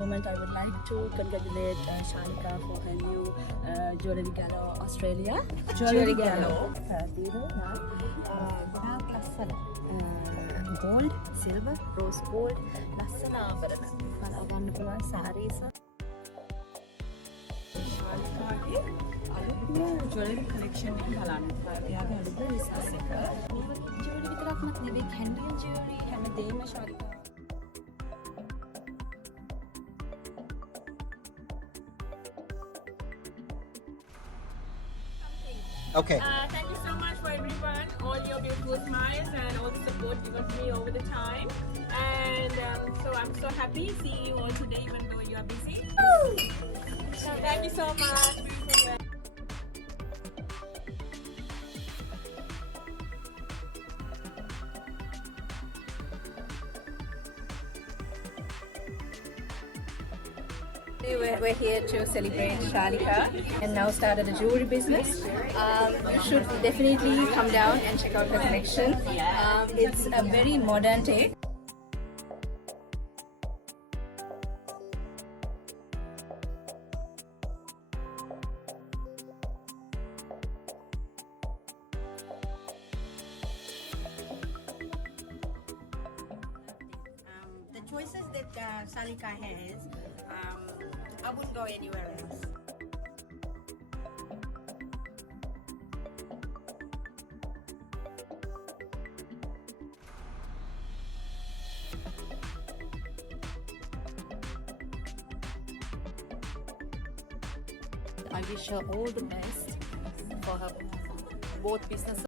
Moment, I would like to congratulate Shalika for her new jewellery gala Australia. Jewellery gala. ගොඩාක් ලස්සන gold, silver, rose gold ලස්සන ආභරණ බලන්න පුළුවන් sarees. ශාලිකාගේ අලුත්ම jewellery collection එක බලන්න. එයාගේ අලුත්ම business එක. jewellery විතරක් නෙවෙයි Canadian jewellery හැමදේම ශාලිකා. Okay. Thank you so much for everyone, all your beautiful smiles and all the support you got me over the time. And so I'm so happy seeing you all today, even though you are busy. So thank you so much. We're here to celebrate Shalika and now started a jewelry business. You should definitely come down and check out her collection. It's a very modern take. The choices that Shalika has, I wouldn't go anywhere else. I wish her all the best for her both business